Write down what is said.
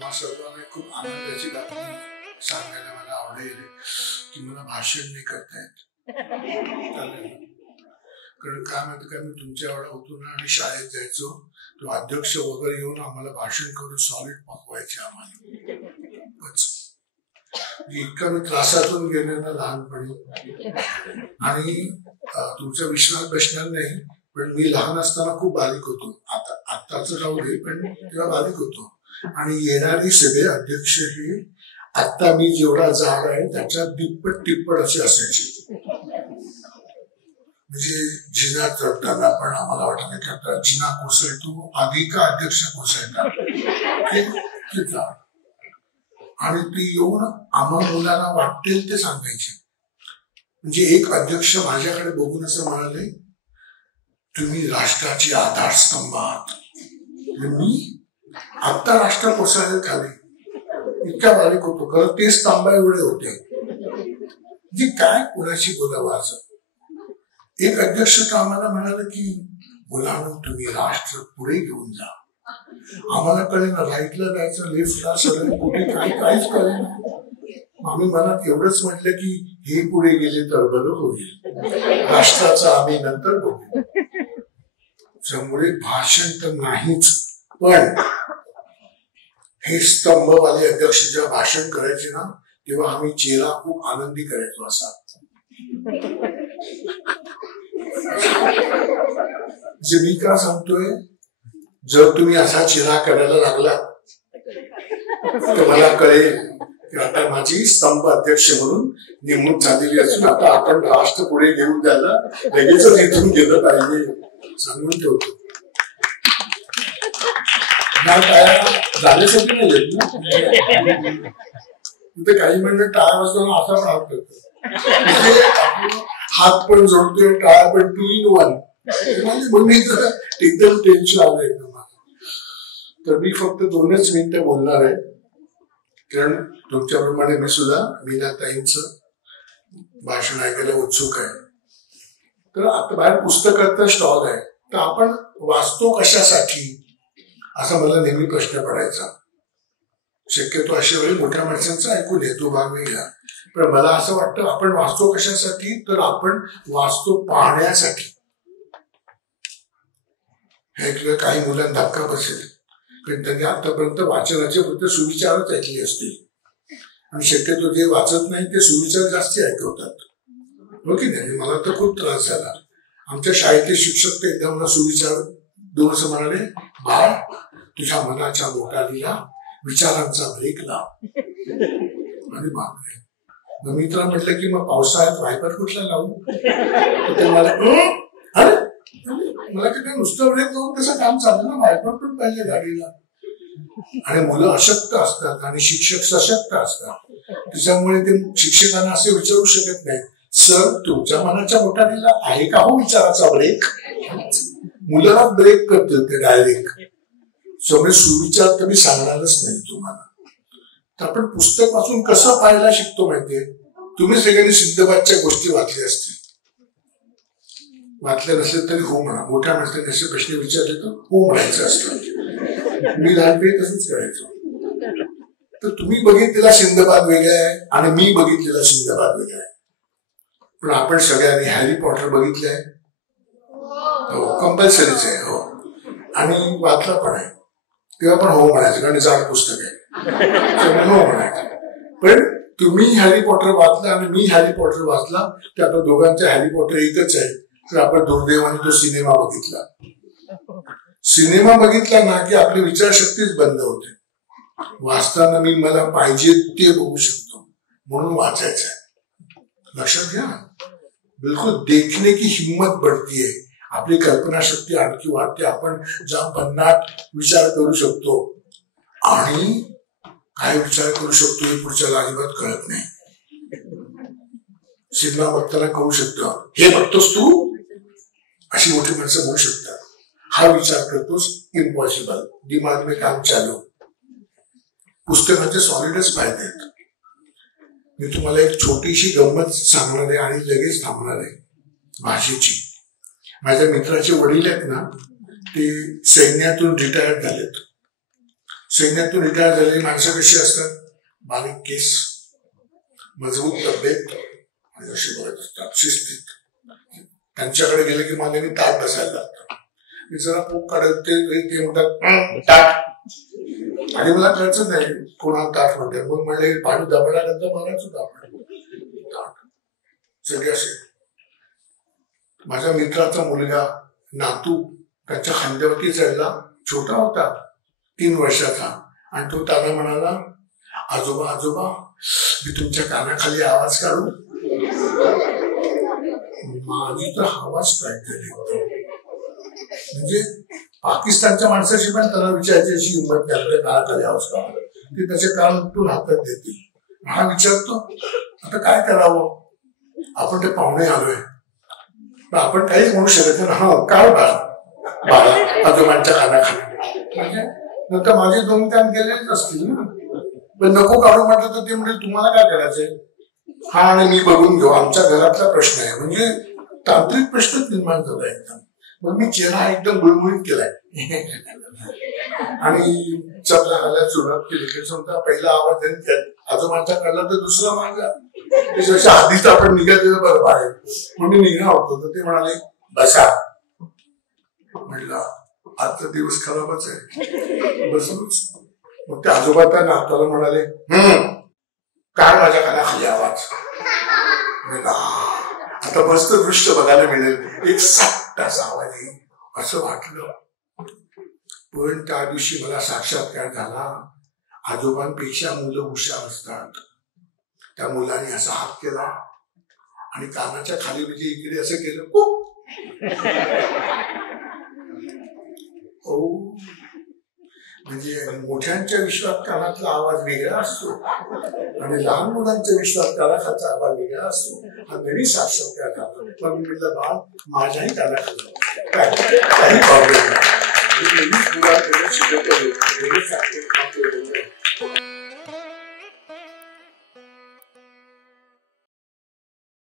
तुम्हा सर्वांना खूप आनंदाची बातमी सांगायला मला आवडेल की मला भाषण नाही करता येत. कारण काय माहिती का, मी तुमच्या एवढा होतो ना आणि शाळेत जायचो, तो अध्यक्ष वगैरे येऊन आम्हाला भाषण करून सॉलिड पकवायचे आम्हाला. इतका मी त्रासातून गेले ना लहानपणी. आणि तुमचा विश्वास बसणार नाही, पण मी लहान असताना खूप बारीक होतो. आताच राहू दे, पण तेव्हा बारीक होतो. आणि येणारी सगळे अध्यक्ष हे आता मी जेवढा जाड आहे त्याच्या तिप्पट तिप्पट असे असायचे. म्हणजे जिना चढताना पण आम्हाला वाटत की आता जिना कोसळतो आधी का अध्यक्ष कोसळतात. आणि ते येऊन आम्हा मुलांना वाटेल ते सांगायचे. म्हणजे एक अध्यक्ष माझ्याकडे बघून असं म्हणाले, तुम्ही राष्ट्राचे आधारस्तंभ आहात. मी आता राष्ट्र कोसळले खाली, इतक्या बारीक होतो. खरं ते स्तंभ एवढे होते. म्हणजे काय कुणाशी बोलावं असं. एक अध्यक्ष तर आम्हाला म्हणाले की मुलांनो तुम्ही राष्ट्र पुढे घेऊन जा. आम्हाला कळेल ना राईटला जायचं, लेफ्टला सगळं कुठे काहीच कळेल ना. आम्ही मनात एवढंच म्हटलं की हे पुढे गेले तर बरं होईल, राष्ट्राचं आम्ही नंतर बघू. त्यामुळे भाषण तर नाहीच, पण हे स्तंभवाले अध्यक्ष जेव्हा भाषण करायचे ना तेव्हा आम्ही चेहरा खूप आनंदी करायचो असा. जे मी का सांगतोय, जर तुम्ही असा चेहरा करायला लागला तर मला कळेल की आता माझी स्तंभ अध्यक्ष म्हणून नेमणूक झालेली असून आता आपण राष्ट्र पुढे घेऊन जायला लगेचच इथून गेलं पाहिजे सांगून ठेवतो. झाल्यासाठी नाही येत ना. तिथे काही म्हणजे टाळा वाजवून असा प्राप्त करतो, हात पण जोडतोय, टाळा पण 2 in 1. एकदम टेन्शन आलं एकदम. तर मी फक्त 2च मिनिटं बोलणार आहे, कारण तुमच्याप्रमाणे मी सुद्धा मीनाताईंचं भाषण ऐकायला उत्सुक आहे. तर आता बाहेर पुस्तकाचा स्टॉल आहे, तर आपण वाचतो कशासाठी असा मला नेहमी प्रश्न पडायचा. शक्यतो अशा वेळी मोठ्या माणसांचा ऐकून येतो भाग वेगळा, पण मला असं वाटतं आपण वाचतो कशासाठी, तर आपण वाचतो पाहण्यासाठी. हे काही मुलांना धक्का बसेल, कारण त्यांनी आतापर्यंत वाचनाचे फक्त सुविचारच ऐकले असतील, आणि शक्यतो जे वाचत नाही ते सुविचार जास्ती ऐकवतात, हो की नाही. मला तर खूप त्रास झाला. आमच्या शाळेतले शिक्षक ते एकदा मला सुविचार दोन असं म्हणाले, बाळ तुझ्या मनाच्या मोटारीला विचारांचा ब्रेक लाव. आणि बापरे, मग मी तर म्हटलं की मग पावसाळ्यात वायपर कुठला लावू. ते मला काय नुसतं ब्रेक लावून कसं काम चाललं ना, वायपर पण पाहिजे गाडीला. आणि मुलं अशक्त असतात आणि शिक्षक सशक्त असतात, त्याच्यामुळे ते शिक्षकांना असे विचारू शकत नाहीत, सर तुमच्या मनाच्या मोटारीला आहे का हो विचाराचा ब्रेक. मुलाला ब्रेक करतील ते डायरेक्ट. सगळे सुविचार तर मी सांगणारच नाही तुम्हाला. तर आपण पुस्तक वाचून कसं पाहायला शिकतो माहितीये. तुम्ही सगळ्यांनी सिद्धबादच्या गोष्टी वाचल्या असतील, वाचल्या नसेल तरी हो म्हणा. मोठ्या माणसाने असे प्रश्न विचारले तर हो म्हणायचं असतं. मी लहानपणी तसंच करायचो. तर तुम्ही बघितलेला सिंधबाद वेगळा आहे आणि मी बघितलेला सिंधबाद वेगळा आहे. पण आपण सगळ्यांनी हॅरी पॉटर बघितलंय, हो कंपल्सरीच आहे, हो, आणि वाचला पण आहे. तेव्हा पण हो म्हणायचं, कारण जाड पुस्तक आहे, हो म्हणायचं. पण तुम्ही हॅरी पॉटर वाचला आणि मी हॅरी पॉटर वाचला, तर आता दोघांचा हॅरी पॉटर एकच आहे. तर आपण दुर्दैवाने तो सिनेमा बघितला. सिनेमा बघितला ना की आपली विचारशक्तीच बंद होते. वाचताना मी मला पाहिजे ते बघू शकतो, म्हणून वाचायचं आहे. लक्षात घ्या, बिलकुल देखने की हिम्मत बढ़ती है, आपली कल्पनाशक्ती आणखी वाढते. आपण ज्या भन्नाट विचार करू शकतो आणि काय विचार करू शकतो हे पुढच्याला अजिबात कळत नाही. सिनेमा बघताना कळू शकतं, हे बघतोस तू, अशी मोठी माणसं म्हणू शकतात. हा विचार करतोस, इम्पॉसिबल, दिमाग में काम चालू. पुस्तकाचे सॉलिडच फायदे आहेत. मी तुम्हाला एक छोटीशी गंमत सांगणार आहे आणि लगेच थांबणार आहे भाषेची. माझ्या मित्राचे वडील आहेत ना, ते सैन्यातून रिटायर्ड झालेत. सैन्यातून रिटायर झालेली माणसं कशी असतात, बारीक केस, मजबूत तब्येत आणि अशी बघत असतात शिस्तीत. त्यांच्याकडे गेलं की मला मी ताट बसायला लागतं. मी जरा पोक काढत ते म्हणतात ताट, आणि मला कळच नाही कोणा ताट म्हणते. मग म्हणले पाणी दाबल्यानंतर मारायचं ताट. सगळे असे. माझ्या मित्राचा मुलगा नातू त्याच्या खांद्यावरती चढला, छोटा होता 3 वर्षाचा, आणि तो त्याला म्हणाला, आजोबा आजोबा मी तुमच्या कानाखाली आवाज काढू. माझी तर आवाज काय केली. म्हणजे पाकिस्तानच्या माणसाची पण त्याला विचारायची अशी हिंमत नाही, कानाखाली आवाज काढा. ते त्याचे कान उठून हातात देतील. हा विचारतो आता काय करावं, आपण ते पाहुणे आलोय, आपण काहीच म्हणू शकत नाही. हा काय बाळा आजोबांच्या कानाखाली. म्हणजे नंतर माझे 2 कान गेलेच असतील ना. पण नको काढू म्हटलं तर ते म्हणजे तुम्हाला काय करायचंय, हा आणि मी बघून घेऊ, आमच्या घरातला प्रश्न आहे. म्हणजे तांत्रिक प्रश्नच निर्माण झाला एकदम. मग मी चेहरा एकदम गुळगुळीत केलाय आणि चपला घालायला सुरुवात केली. समजा पहिला आवाज आजोबांचा काढला तर दुसरा माझा, त्याच्यापेक्षा आधीच आपण निघालेलं बरं आहे म्हणून निघा होतो. तर ते म्हणाले बसा. म्हटलं आजचा दिवस खराबच आहे, बसूनच. मग ते आजोबा त्या नाताला म्हणाले काय माझ्या कानाखाली आवाज. आता मस्त दृश्य बघायला मिळेल, एक साठाचा आवाज येईल असं वाटलं. पण त्या दिवशी मला साक्षात्कार झाला, आजोबांपेक्षा मुलं हुशार असतात. त्या मुलाने असा हात केला आणि कानाच्या खाली म्हणजे इकडे असं केलं. म्हणजे मोठ्यांच्या विश्वात कानातला आवाज वेगळा असतो आणि लहान मुलांच्या विश्वात कानाखाचा आवाज वेगळा असतो. हा घरी साक्षात्कार झाला. पण मी म्हटलं बाळ माझ्याही कानाखाला काही प्रॉब्लेम नाही.